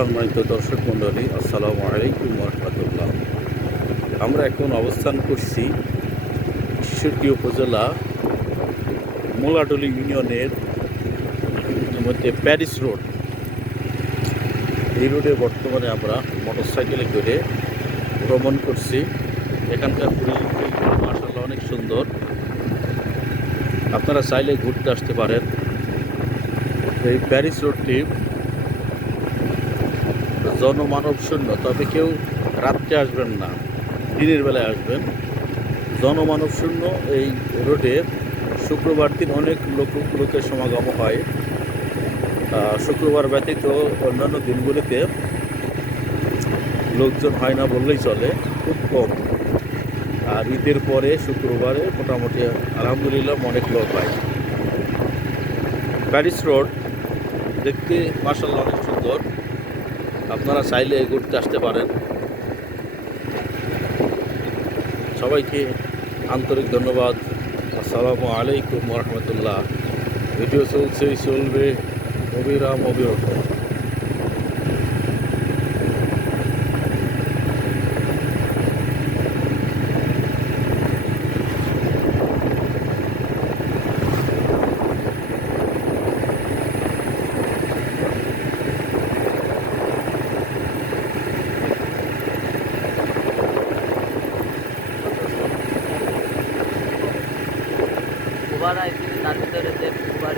সম্মানিত দর্শক মণ্ডলী, আসসালামু আলাইকুম রহমতুল্লাহ আমরা এখন অবস্থান করছি ঈশ্বরদী উপজেলা মোলাডলি ইউনিয়নের মধ্যে প্যারিস রোড। এই রোডে বর্তমানে আমরা মোটরসাইকেলে করে ভ্রমণ করছি। এখানকার মার্শাল্লাহ অনেক সুন্দর। আপনারা চাইলে ঘুরতে আসতে পারেন। এই প্যারিস রোডটি জনমানব শূন্য, তবে কেউ রাত্রে আসবেন না, দিনের বেলায় আসবেন। জনমানব শূন্য এই রোডে শুক্রবার দিন অনেক লোক লোকের সমাগম হয়। শুক্রবার ব্যতীত অন্যান্য দিনগুলিতে লোকজন হয় না বললেই চলে, খুব কম। আর ঈদের পরে শুক্রবারে মোটামুটি আলহামদুলিল্লাহ অনেক লোক হয়। প্যারিস রোড দেখতে মার্শাল্লাহ অনেক সুন্দর। আপনারা চাইলে ঘুরতে আসতে পারেন। সবাইকে আন্তরিক ধন্যবাদ। আসসালামু আলাইকুম রহমতুল্লাহ। ভিডিও চলছে চলবে অবিরাম অবিরত উবার আইসি তার ভিতরে যে উবার